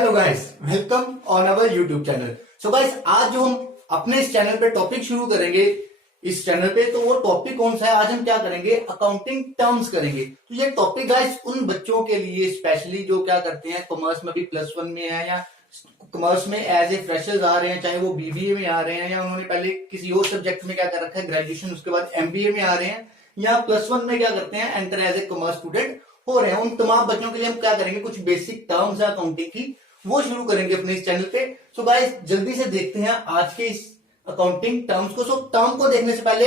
Hello guys, welcome on our YouTube channel. So guys, आज जो हम अपने इस चैनल पे टॉपिक शुरू करेंगे इस चैनल पे, तो वो टॉपिक कौन सा है? आज हम क्या करेंगे? अकाउंटिंग टर्म्स करेंगे। तो ये टॉपिक गाइस उन बच्चों के लिए स्पेशली जो क्या करते हैं, कॉमर्स में भी +1 में है या कॉमर्स में एज ए फ्रेशर्स आ रहे हैं, चाहे वो बीबीए में आ रहे हैं या उन्होंने पहले किसी और सब्जेक्ट में क्या कर रखा है ग्रेजुएशन, उसके बाद एमबीए में आ रहे हैं, या +1 में क्या करते हैं enter as a commerce student हो रहे हैं। उन तमाम बच्चों के लिए हम क्या करेंगे, कुछ बेसिक टर्म्स है अकाउंटिंग की, वो शुरू करेंगे अपने इस चैनल पे। सो गाइस, जल्दी से देखते हैं आज के इस अकाउंटिंग टर्म्स को। सो टर्म को देखने से पहले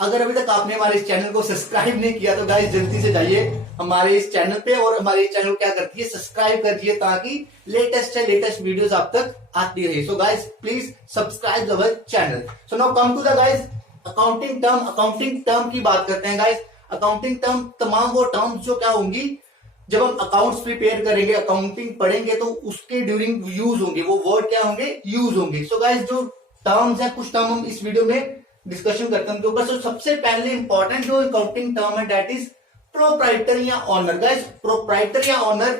अगर अभी तक आपने हमारे इस चैनल को सब्सक्राइब नहीं किया तो गाइस जल्दी से जाइए हमारे इस चैनल पे, और हमारे इस चैनल को क्या करती है, सब्सक्राइब कर दिए, ताकि लेटेस्ट वीडियोस आप तक आती रहे। So guys please subscribe our channel. So now come to the guys accounting term. Accounting term की बात करते हैं गाइस। अकाउंटिंग टर्म तमाम वो टर्म्स जो क्या होंगी, जब हम अकाउंट्स प्रिपेयर करेंगे, अकाउंटिंग पढ़ेंगे, तो उसके ड्यूरिंग यूज होंगे, वो वर्ड क्या होंगे, यूज होंगे। सो गाइस, जो टर्म्स है, कुछ टर्म हम इस वीडियो में डिस्कशन करते हैं उनके ऊपर। सो सबसे पहले इंपॉर्टेंट जो अकाउंटिंग टर्म है, दैट इज प्रोप्राइटर या ऑनर। गाइस, प्रोप्राइटर या ऑनर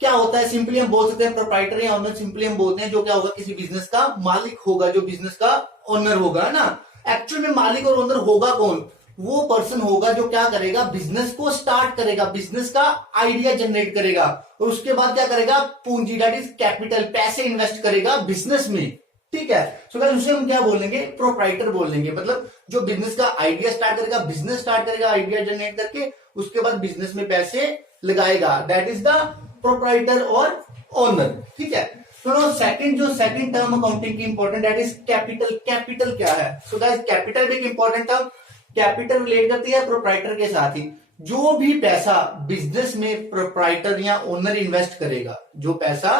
क्या होता है? सिंपली हम बोल सकते हैं प्रोप्राइटर या ऑनर, सिंपली हम बोलते हैं जो क्या होगा, किसी बिजनेस का मालिक होगा, जो बिजनेस का ऑनर होगा, है ना। एक्चुअल में मालिक और ओनर होगा कौन? वो पर्सन होगा जो क्या करेगा, बिजनेस को स्टार्ट करेगा, बिजनेस का आइडिया जनरेट करेगा, और उसके बाद क्या करेगा, पूंजी दैट इज कैपिटल, पैसे इन्वेस्ट करेगा बिजनेस में। ठीक है। सो गाइस, उसे हम क्या बोलेंगे, प्रोप्राइटर बोलेंगे। मतलब जो बिजनेस का आइडिया स्टार्ट करेगा, बिजनेस स्टार्ट करेगा आइडिया जनरेट करके, उसके बाद बिजनेस में पैसे लगाएगा, दैट इज द प्रोप्राइटर और ओनर। ठीक है। तो सेकंड टर्म अकाउंटिंग की important, that is capital. Capital क्या है? सो गाइस, कैपिटल भी एक इंपॉर्टेंट टर्म। कैपिटल रिलेट करती है प्रोप्राइटर के साथ ही। जो भी पैसा बिजनेस में प्रोप्राइटर या ओनर इन्वेस्ट करेगा, जो पैसा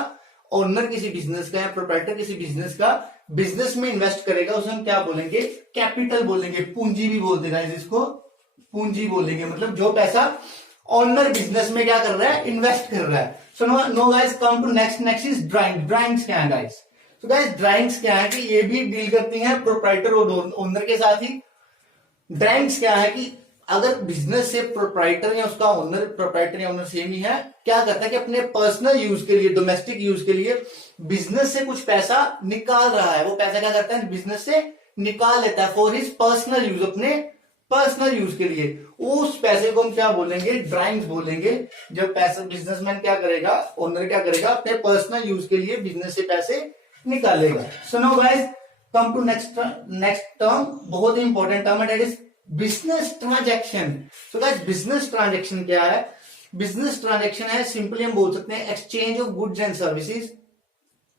ओनर किसी बिजनेस का या प्रोप्राइटर किसी बिजनेस का बिजनेस में इन्वेस्ट करेगा, उसे हम क्या बोलेंगे, कैपिटल बोलेंगे। पूंजी भी बोलते हैं इसको, पूंजी बोलेंगे। मतलब जो पैसा ओनर बिजनेस में क्या कर रहा है, इन्वेस्ट कर रहा है। So now guys, come to next is drawing. Drawings क्या है गाइस? तो गाइस, ड्राइंग्स क्या है कि ये भी डील करती हैं प्रोप्राइटर और ओनर के साथ ही। ड्राइंग्स क्या है कि अगर बिजनेस से प्रोप्राइटर या उसका ओनर, प्रोप्राइटर या ओनर सेम ही है, क्या करता है कि अपने पर्सनल यूज के लिए, डोमेस्टिक यूज के लिए बिजनेस से कुछ पैसा निकाल रहा है, वो पैसा क्या करता है, बिजनेस से निकाल लेता है फॉर हिज पर्सनल यूज, अपने पर्सनल यूज के लिए। उस पैसे को हम क्या बोलेंगे, ड्राइंग्स बोलेंगे। जब पैसा बिजनेसमैन क्या करेगा, ओनर क्या करेगा, अपने पर्सनल यूज के लिए बिजनेस से पैसे निकालेगा। So now guys, come to next term, बहुत ही इंपॉर्टेंट टर्म है, दैट इज बिजनेस ट्रांजैक्शन। तो गाइस, बिजनेस ट्रांजैक्शन क्या है? बिजनेस ट्रांजैक्शन है, सिंपली हम बोल सकते हैं exchange of goods and services.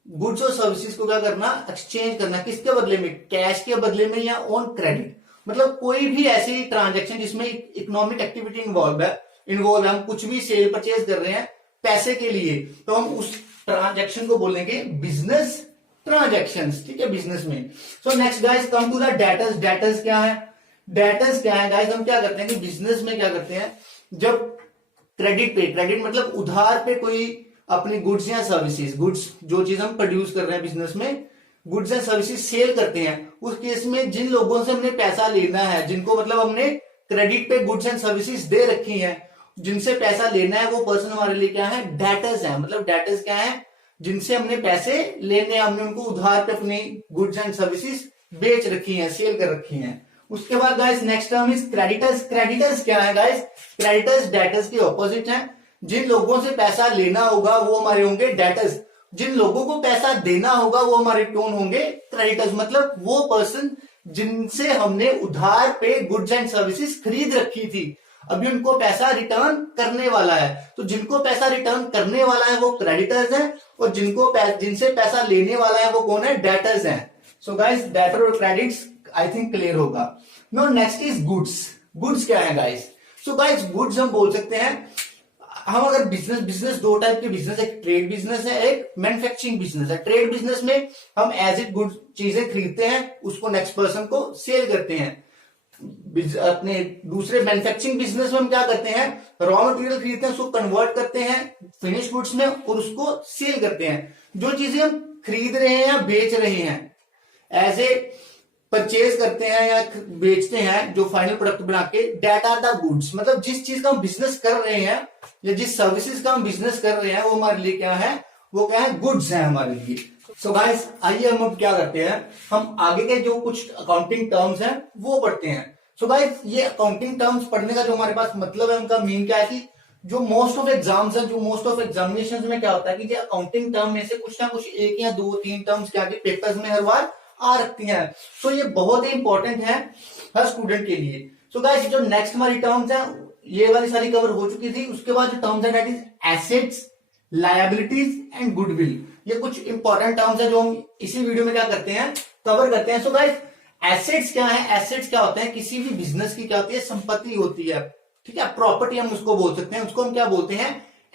Goods और सर्विसेज को क्या करना, एक्सचेंज करना। किसके बदले में? कैश के बदले में या ऑन क्रेडिट। मतलब कोई भी ऐसी ट्रांजैक्शन जिसमें इकोनॉमिक एक्टिविटी इन्वॉल्व है, हम कुछ भी सेल परचेज कर रहे हैं पैसे के लिए, तो हम उस ट्रांजैक्शन को बोलेंगे बिजनेस ट्रांजैक्शंस। ठीक है, बिजनेस में। So next guys, come to the debtors. Debtors क्या है? डेटर्स क्या है गाइस? हम क्या करते हैं कि बिजनेस में क्या करते हैं, जब क्रेडिट पे, क्रेडिट मतलब उधार पे कोई अपनी गुड्स या सर्विसेज, गुड्स जो चीज हम प्रोड्यूस कर रहे हैं बिजनेस में, गुड्स एंड सर्विसेज सेल करते हैं, उस केस में जिन लोगों से हमने पैसा लेना है, जिनको मतलब हमने क्रेडिट पे गुड्स एंड सर्विसेज दे रखी है, जिनसे पैसा लेना है, वो पर्सन हमारे लिए क्या है, डेटर्स है। मतलब डेटर्स क्या है, जिनसे हमने पैसे लेने, हमने उनको उधार पे अपनी गुड्स एंड सर्विसेज बेच रखी हैं, सेल कर रखी हैं। उसके बाद guys, next term is creditors. Creditors क्या है गाइस? क्रेडिटर्स डेटर्स के ऑपोजिट हैं। जिन लोगों से पैसा लेना होगा वो हमारे होंगे डेटर्स, जिन लोगों को पैसा देना होगा वो हमारे कौन होंगे, क्रेडिटर्स। मतलब वो पर्सन जिनसे हमने उधार पे गुड्स एंड सर्विसेज खरीद रखी थी, अभी उनको पैसा रिटर्न करने वाला है, तो जिनको पैसा रिटर्न करने वाला है वो क्रेडिटर्स हैं, और जिनसे पैसा लेने वाला है वो कौन है, डेटर्स हैं। सो गाइस, डेटर और क्रेडिट्स आई थिंक क्लियर होगा। Now next is goods. Goods क्या है गाइस? सो गाइस, गुड्स हम बोल सकते हैं, हम अगर बिजनेस दो टाइप के बिजनेस, एक ट्रेड बिजनेस है, एक मैन्युफैक्चरिंग बिजनेस है। ट्रेड बिजनेस में हम एज इट गुड्स चीजें खरीदते हैं, उसको नेक्स्ट पर्सन को सेल करते हैं। अपने दूसरे मैन्युफैक्चरिंग बिजनेस में हम क्या करते हैं, रॉ मटेरियल खरीदते हैं, उसको कन्वर्ट करते हैं फिनिश गुड्स में और उसको सेल करते हैं। जो चीजें हम खरीद रहे हैं या बेच रहे हैं, एज ए परचेज करते हैं या बेचते हैं, जो फाइनल प्रोडक्ट बना के, दैट आर द गुड्स। मतलब जिस चीज का हम बिजनेस कर रहे हैं या जिस सर्विसेज का हम बिजनेस कर रहे हैं, वो हमारे लिए क्या है, वो क्या है, गुड्स है हमारे लिए। सो गाइस आइए हम अब क्या करते हैं, हम आगे के जो कुछ अकाउंटिंग टर्म्स हैं वो पढ़ते हैं। सो गाइस ये अकाउंटिंग टर्म्स पढ़ने का जो हमारे पास मतलब है, उनका मीन क्या है कि जो मोस्ट ऑफ एग्जाम्स है, जो मोस्ट ऑफ एग्जामिनेशन में क्या होता है कि अकाउंटिंग टर्म में से कुछ ना कुछ एक या दो तीन टर्म्स क्या पेपर्स में हर बार आ रखती हैं। सो ये बहुत ही इंपॉर्टेंट है हर स्टूडेंट के लिए। सो गाइस जो नेक्स्ट हमारी टर्म्स है ये वाली सारी कवर हो चुकी थी। उसके बाद जो टर्म्स है that is assets, liabilities and goodwill. ये कुछ इंपॉर्टेंट टर्म्स है जो हम इसी वीडियो में क्या करते हैं, कवर करते हैं। सो गाइस एसेट्स क्या है, एसेट्स क्या होते हैं, किसी भी बिजनेस की क्या होती है, संपत्ति होती है, ठीक है, प्रॉपर्टी हम उसको बोल सकते हैं, उसको हम क्या बोलते हैं,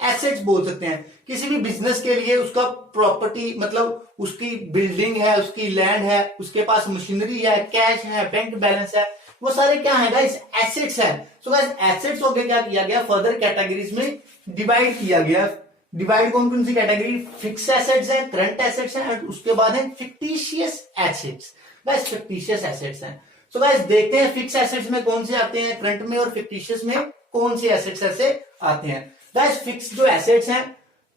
एसेट्स बोल सकते हैं। किसी भी बिजनेस के लिए उसका प्रॉपर्टी मतलब उसकी बिल्डिंग है, उसकी लैंड है, उसके पास मशीनरी है, कैश है, बैंक बैलेंस है, वो सारे क्या है गाइस, एसेट्स है। सो गाइस एसेट्स को क्या किया गया, फर्दर कैटेगरीज में डिवाइड किया गया। डिवाइड कौन कौन सी कैटेगरी, फिक्स एसेट्स है, करंट एसेट्स है, और उसके बाद है fictitious assets. Guys fictitious assets हैं। सो गाइस देखते हैं फिक्स एसेट्स में कौन से आते हैं, करंट में, और फिक्टिशियस में कौन से एसेट्स ऐसे आते हैं। गाइस फिक्स जो एसेट्स हैं,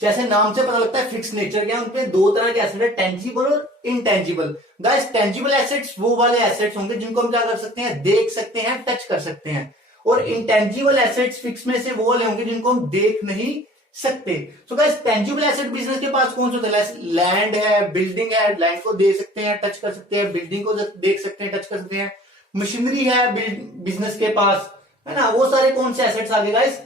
जैसे नाम से पता लगता है फिक्स नेचर क्या है, उनमें दो तरह के एसेट है, टेंजिबल और इनटेंजिबल। गाइस टेंजिबल एसेट्स वो वाले एसेट्स होंगे जिनको हम क्या कर सकते हैं, देख सकते हैं, टच कर सकते हैं। और इंटेंजिबल एसेट्स फिक्स में से वो वाले होंगे जिनको हम देख नहीं सकते। So guys tangible asset business के पास कौन सा होता है, लैंड है, बिल्डिंग है, लैंड को देख सकते हैं, टच कर सकते हैं, बिल्डिंग को देख सकते हैं, टच कर सकते हैं, मशीनरी है बिजनेस के पास, है ना, वो सारे कौन से एसेट्स आगे गाइस,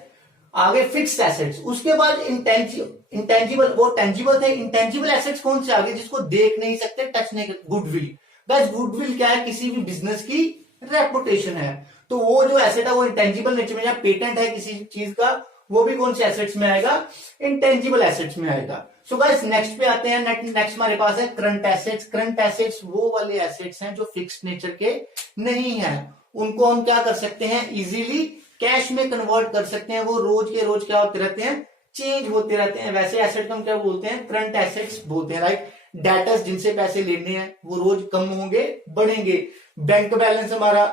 आगे फिक्स्ड एसेट्स। उसके बाद इंटेंजिबल, वो टेंजिबल थे, इंटेंजिबल एसेट्स कौन से आगे, जिसको देख नहीं सकते, टच नहीं करते, गुडविल। गाइस गुडविल क्या है, किसी भी बिजनेस की रेपुटेशन है। तो वो जो एसेट है वो इंटेंजिबल नेचर में, या पेटेंट है किसी चीज का, वो भी कौन से एसेट्स में आएगा, इंटेंजिबल एसेट्स में आएगा। सो गाइस नेक्स्ट पे आते हैं, नेक्स्ट हमारे पास है करंट एसेट्स। करंट एसेट्स वो वाले एसेट्स हैं जो फिक्स्ड नेचर के नहीं है, उनको हम क्या कर सकते हैं, इजीली कैश में कन्वर्ट कर सकते हैं, वो रोज के रोज क्या होते रहते हैं, चेंज होते रहते हैं। वैसे एसेट को हम क्या बोलते हैं, करंट एसेट्स बोलते हैं। लाइक डेटर्स जिनसे पैसे लेने हैं वो रोज कम होंगे, बढ़ेंगे। बैंक बैलेंस हमारा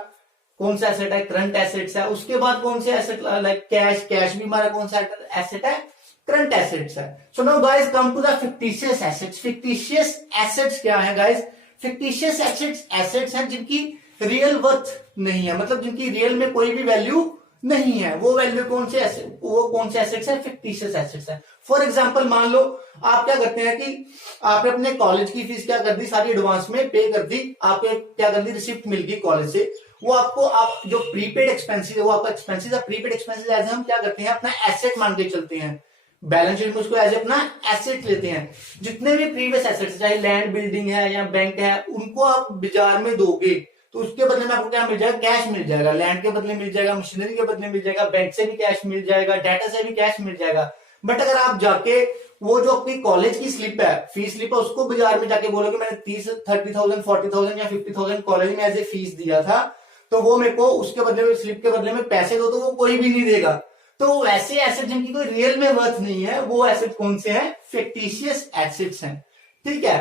कौन सा एसेट है, करंट एसेट्स है। उसके बाद कौन से एसेट, लाइक कैश, कैश भी हमारा कौन सा एसेट है, करंट एसेट्स है। So now guys come to the fictitious assets. Fictitious assets क्या है गाइस, फिक्टिशियस एसेट्स एसेट्स हैं जिनकी रियल वर्थ नहीं है, मतलब जिनकी रियल में कोई भी वैल्यू नहीं है, वो वैल्यू कौन से एसेट, वो कौन से एसेट्स है, फिक्टिशियस एसेट्स है। फॉर एग्जांपल मान लो आप क्या करते हैं कि आपने अपने कॉलेज की फीस क्या कर दी, सारी एडवांस में पे कर दी, आपको क्या कर दी, रिसिप्ट मिल गई कॉलेज से, वो आपको, आप जो प्रीपेड एक्सपेंसेस है वो आपका एक्सपेंसेस है, प्रीपेड एक्सपेंसेस एज हम क्या करते हैं, अपना एसेट मान के चलते हैं, बैलेंस शीट में उसको एज अपना एसेट लेते हैं। जितने भी प्रीवियस एसेट्स, चाहे लैंड, बिल्डिंग है या बैंक है, उनको आप बाजार में दोगे तो उसके बदले में आपको क्या मिल जाएगा, कैश मिल जाएगा। लैंड के बदले मिल जाएगा, मशीनरी के बदले मिल जाएगा, बैंक से भी कैश मिल जाएगा, डाटा से भी कैश मिल जाएगा। बट अगर आप जाके वो जो अपनी कॉलेज की स्लिप है, फीस स्लिप है, उसको बाजार में जाके बोलोगे मैंने 30,000 40,000 या 50,000 कॉलेज में एज ए फीस दिया था, तो वो मेरे को उसके बदले में, स्लिप के बदले में पैसे दो, तो वो कोई भी नहीं देगा। तो वैसे एसेट जिनकी कोई रियल में वर्थ नहीं है, वो एसेट कौन से हैं, फिक्टिशियस एसेट्स हैं, ठीक है।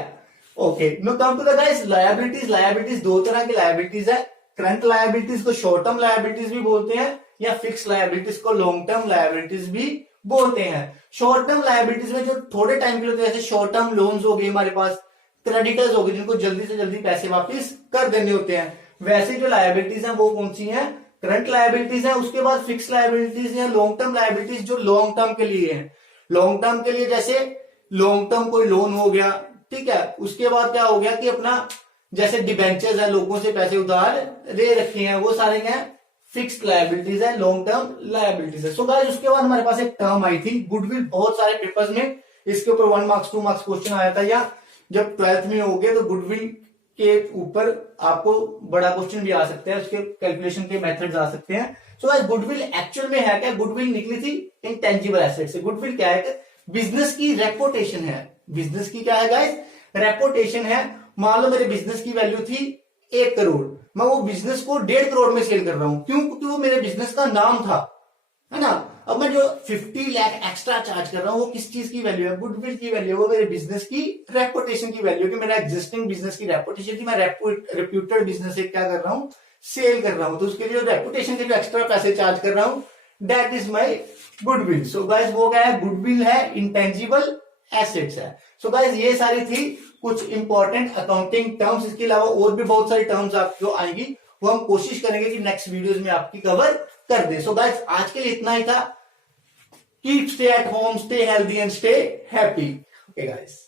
Okay, now come to the guys liabilities. Liabilities दो तरह की लायबिलिटीज है, करंट लायबिलिटीज को शॉर्ट टर्म लायबिलिटीज भी बोलते हैं, या फिक्स लायबिलिटीज को लॉन्ग टर्म लायबिलिटीज भी बोलते हैं। शॉर्ट टर्म लायबिलिटीज में जो थोड़े टाइम के लिए, जैसे शॉर्ट टर्म लोन्स हो गए हमारे पास, क्रेडिटर्स हो गए जिनको जल्दी से जल्दी पैसे वापस कर देने होते हैं, वैसे जो लायबिलिटीज हैं वो कौन सी हैं, करंट लायबिलिटीज है। उसके बाद फिक्स लायबिलिटीज है, लॉन्ग टर्म लायबिलिटीज जो लॉन्ग टर्म के लिए है। लॉन्ग टर्म के लिए जैसे लॉन्ग टर्म कोई लोन हो गया, ठीक है। उसके बाद क्या हो गया कि अपना जैसे डिबेंचर्स है, लोगों से पैसे उधार ले रखे हैं, वो सारे क्या है, फिक्स्ड लायबिलिटीज है, लॉन्ग टर्म लायबिलिटीज है। सो गाइस उसके बाद हमारे पास एक टर्म आई थी गुडविल। बहुत सारे पेपर्स में इसके ऊपर 1 मार्क्स 2 मार्क्स क्वेश्चन आया था, या जब 12th में हो गए तो गुडविल के ऊपर आपको बड़ा क्वेश्चन भी आ सकता है, उसके कैलकुलेशन के मेथड्स आ सकते हैं। सो गाइस गुडविल एक्चुअल में है क्या, गुडविल निकली थी इंटेंजिबल एसेट से। गुडविल क्या है, बिजनेस की रेपुटेशन है। बिजनेस की क्या है गाइस, रेपुटेशन है। मान लो मेरे बिजनेस की वैल्यू थी 1 करोड़, मैं वो बिजनेस को 1.5 करोड़ में सेल कर रहा हूं, क्यों, क्योंकि वो मेरे बिजनेस का नाम था, है ना। अब मैं जो 50 लाख एक्स्ट्रा चार्ज कर रहा हूं वो किस चीज की वैल्यू है, गुडविल की वैल्यू है, वो मेरे बिजनेस की रेपुटेशन की वैल्यू, कि मेरा एग्जिस्टिंग बिजनेस की रेपुटेशन की, मैं रेप्यूटेड बिजनेस से क्या कर रहा हूं, सेल कर रहा हूं, तो उसके लिए रेपुटेशन के जो एक्स्ट्रा पैसे चार्ज कर रहा हूं, that is my goodwill. So guys वो क्या है, गुडविल है इंटेंजिबल एसेट्स है। सो गाइस ये सारी थी कुछ इंपॉर्टेंट अकाउंटिंग टर्म्स। इसके अलावा और भी बहुत सारी टर्म्स आपको आएंगी, वो हम कोशिश करेंगे कि नेक्स्ट वीडियोस में आपकी कवर कर दे। सो गाइस आज के लिए इतना ही था। Keep stay at home, stay healthy and stay happy. Okay guys.